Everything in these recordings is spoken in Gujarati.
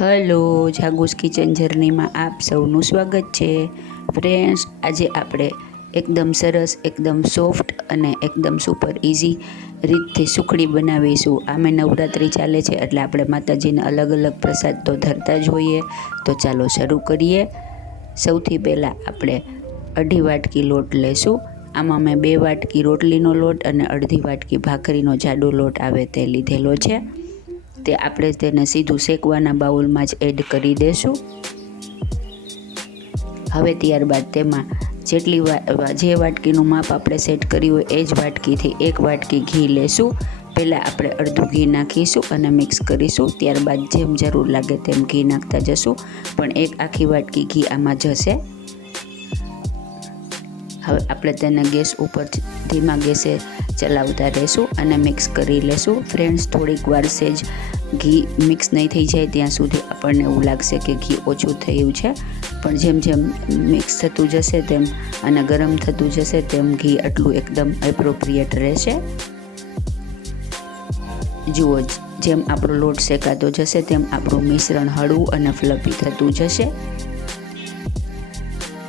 હલો, જાગુસ કિચન જર્નીમાં આપ સૌનું સ્વાગત છે. ફ્રેન્ડ્સ, આજે આપણે એકદમ સરસ, એકદમ સોફ્ટ અને એકદમ સુપર ઇઝી રીતથી સુખડી બનાવીશું. આમે નવરાત્રિ ચાલે છે એટલે આપણે માતાજીને અલગ અલગ પ્રસાદ તો ધરતા જ હોઈએ. તો ચાલો શરૂ કરીએ. સૌથી પહેલાં આપણે અઢી વાટકી લોટ લેશું. આમાં મેં બે વાટકી રોટલીનો લોટ અને અડધી વાટકી ભાખરીનો જાડો લોટ આવે તે લીધેલો છે. તે આપણે તેને સીધું શેકવાના બાઉલમાં જ એડ કરી દઈશું હવે ત્યારબાદ તેમાં જેટલી જે વાટકીનું માપ આપણે સેટ કર્યું હોય એ જ વાટકીથી એક વાટકી ઘી લેશું. પહેલાં આપણે અડધું ઘી નાખીશું અને મિક્સ કરીશું. ત્યારબાદ જેમ જરૂર લાગે તેમ ઘી નાખતા જશું. પણ એક આખી વાટકી ઘી આમાં જશે. હવે આપણે તેને ગેસ ઉપર ધીમા ગેસે ચલાવતા રહેશું અને મિક્સ કરી લેશું. ફ્રેન્ડ્સ થોડીક વાર સેજ ઘી મિક્સ નહીં થઈ જાય ત્યાં સુધી આપણને એવું લાગશે કે ઘી ઓછું થયું છે. પણ જેમ જેમ મિક્સ થતું જશે તેમ અને ગરમ થતું જશે તેમ ઘી આટલું એકદમ એપ્રોપ્રિએટ રહેશે. જુઓ જેમ આપણો લોટ શેકાતો જશે તેમ આપણું મિશ્રણ હળવું અને ફ્લફી થતું જશે.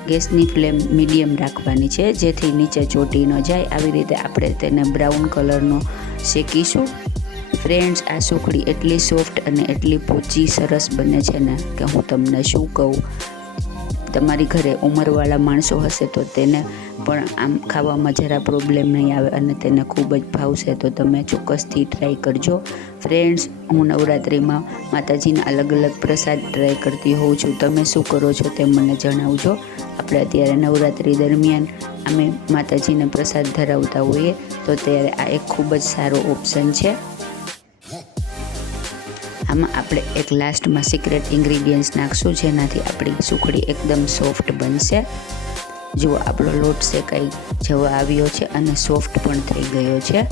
ગેસની ફ્લેમ મીડિયમ રાખવાની છે, જેથી નીચે ચોટી ન જાય. આવી રીતે આપણે તેને બ્રાઉન કલરનો શેકીશું. ફ્રેન્ડ્સ, આ સુખડી એટલી સોફ્ટ અને એટલી પોચી સરસ બને છે ને કે હું તમને શું કહું? તમારી ઘરે ઉંમરવાળા માણસો હશે તો તેને પણ આમ ખાવામાં જરા પ્રોબ્લેમ નહીં આવે અને તેને ખૂબ જ ભાવશે તો તમે ચોક્કસથી ટ્રાય કરજો. ફ્રેન્ડ્સ, હું નવરાત્રિમાં માતાજીના અલગ અલગ પ્રસાદ ટ્રાય કરતી હોઉં છું. તમે શું કરો છો તે મને જણાવજો. આપણે અત્યારે નવરાત્રિ દરમિયાન અમે માતાજીને પ્રસાદ ધરાવતા હોઈએ તો ત્યારે આ એક ખૂબ જ સારો ઓપ્શન છે. આમાં આપણે એક લાસ્ટમાં સિક્રેટ ઇન્ગ્રીડિયન્ટ્સ નાખશું, જેનાથી આપણી સુખડી એકદમ સોફ્ટ બનશે. જુઓ, આપણો લોટ શેકાઈ જવા આવ્યો છે અને સોફ્ટ પણ થઈ ગયો છે.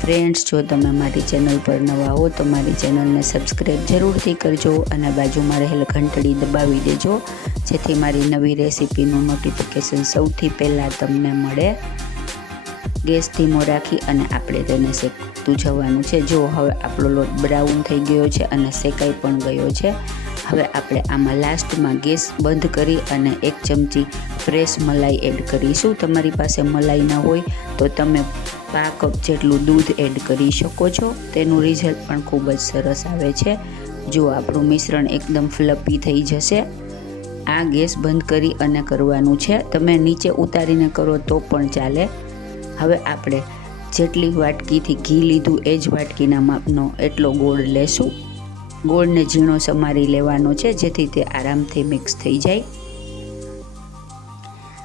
ફ્રેન્ડ્સ જો તમે મારી ચેનલ પર નવા હો, તો મારી ચેનલને સબસ્ક્રાઈબ જરૂરથી કરજો અને બાજુમાં રહેલ ઘંટડી દબાવી દેજો, જેથી મારી નવી રેસીપીનું નોટિફિકેશન સૌથી પહેલાં તમને મળે. ગેસ ધીમો રાખી અને આપણે તેને શેકતું જવાનું છે. જો હવે આપણો લોટ બ્રાઉન થઈ ગયો છે અને શેકાઈ પણ ગયો છે. હવે આપણે આમાં લાસ્ટમાં ગેસ બંધ કરી અને એક ચમચી ફ્રેશ મલાઈ એડ કરીશું. તમારી પાસે મલાઈ ન હોય તો તમે પા કપ જેટલું દૂધ એડ કરી શકો છો. તેનું રિઝલ્ટ પણ ખૂબ જ સરસ આવે છે. જો આપણું મિશ્રણ એકદમ ફ્લપી થઈ જશે. આ ગેસ બંધ કરી અને કરવાનું છે. તમે નીચે ઉતારીને કરો તો પણ ચાલે. હવે આપણે જેટલી વાટકીથી ઘી લીધું એ જ વાટકીના માપનો એટલો ગોળ લેશું. ગોળને ઝીણો સમારી લેવાનો છે, જેથી તે આરામથી મિક્સ થઈ જાય.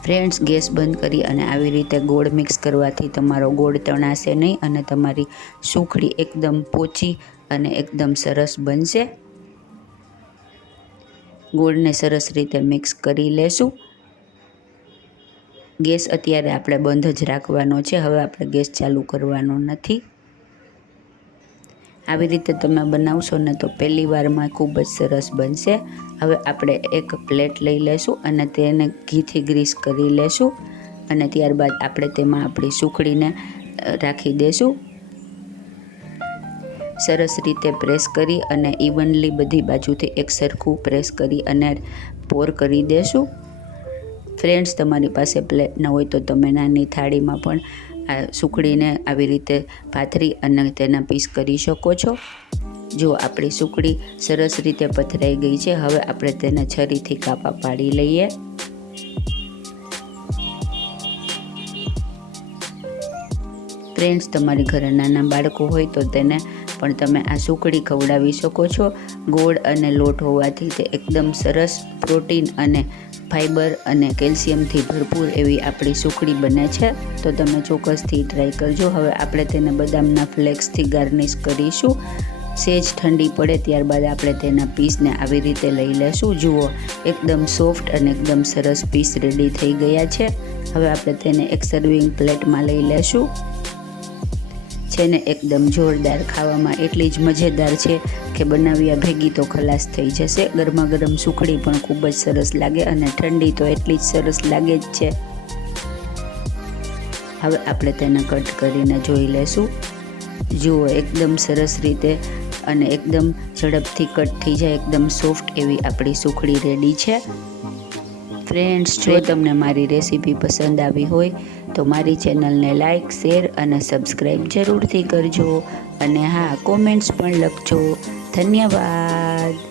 ફ્રેન્ડ્સ ગેસ બંધ કરી અને આવી રીતે ગોળ મિક્સ કરવાથી તમારો ગોળ તણાશે નહીં અને તમારી સુખડી એકદમ પોચી અને એકદમ સરસ બનશે. ગોળને સરસ રીતે મિક્સ કરી લેશું. ગેસ અત્યારે આપણે બંધ જ રાખવાનો છે. હવે આપણે ગેસ ચાલુ કરવાનો નથી. આવી રીતે તમે બનાવશો ને તો પહેલી વારમાં ખૂબ જ સરસ બનશે. હવે આપણે એક પ્લેટ લઈ લેશું અને તેને ઘીથી ગ્રીસ કરી લેશું અને ત્યારબાદ આપણે તેમાં આપણી સુખડીને રાખી દેશું. સરસ રીતે પ્રેસ કરી અને ઇવનલી બધી બાજુથી એક સરખું પ્રેસ કરી અને પોર કરી દેશું. ફ્રેન્ડ્સ તમારી પાસે પ્લેટ ન હોય તો તમે નાની થાળીમાં પણ આ સુકડીને આવી રીતે પાથરી અને તેના પીસ કરી શકો છો. જો આપણી સુકડી સરસ રીતે પથરાઈ ગઈ છે, હવે આપણે તેને છરીથી કાપા પાડી લઈએ. ફ્રેન્ડ્સ તમારી ઘરે નાના બાળકો હોય તો તેને પણ તમે આ સુકડી ખવડાવી શકો છો. ગોળ અને લોટ હોવાથી તે એકદમ સરસ, પ્રોટીન અને ફાઈબર અને કેલ્શિયમથી ભરપૂર એવી આપણી સુખડી બને છે, તો તમે ચોક્કસથી ટ્રાય કરજો. હવે આપણે તેને બદામના ફ્લેક્સથી ગાર્નિશ કરીશું. સેજ ઠંડી પડે ત્યારબાદ આપણે તેના પીસને આવી રીતે લઈ લેશું. જુઓ, એકદમ સોફ્ટ અને એકદમ સરસ પીસ રેડી થઈ ગયા છે. હવે આપણે તેને એક સર્વિંગ પ્લેટમાં લઈ લેશું. છે ને એકદમ જોરદાર ખાવામાં એટલી જ મજેદાર છે કે બનાવ્યા ભેગી તો ખલાસ થઈ જશે. ગરમા ગરમ સુખડી પણ ખૂબ જ સરસ લાગે અને ઠંડી તો એટલી જ સરસ લાગે જ છે. હવે આપણે તેને કટ કરીને જોઈ લેશું. જુઓ, એકદમ સરસ રીતે અને એકદમ ઝડપથી કટ થઈ જાય, એકદમ સોફ્ટ એવી આપણી સુખડી રેડી છે. ફ્રેન્ડ્સ જો તમને મારી રેસીપી પસંદ આવી હોય, તો મારી ચેનલને લાઇક શેર અને સબસ્ક્રાઈબ જરૂરથી કરજો. અને હા કોમેન્ટ્સ પણ લખજો. ધન્યવાદ.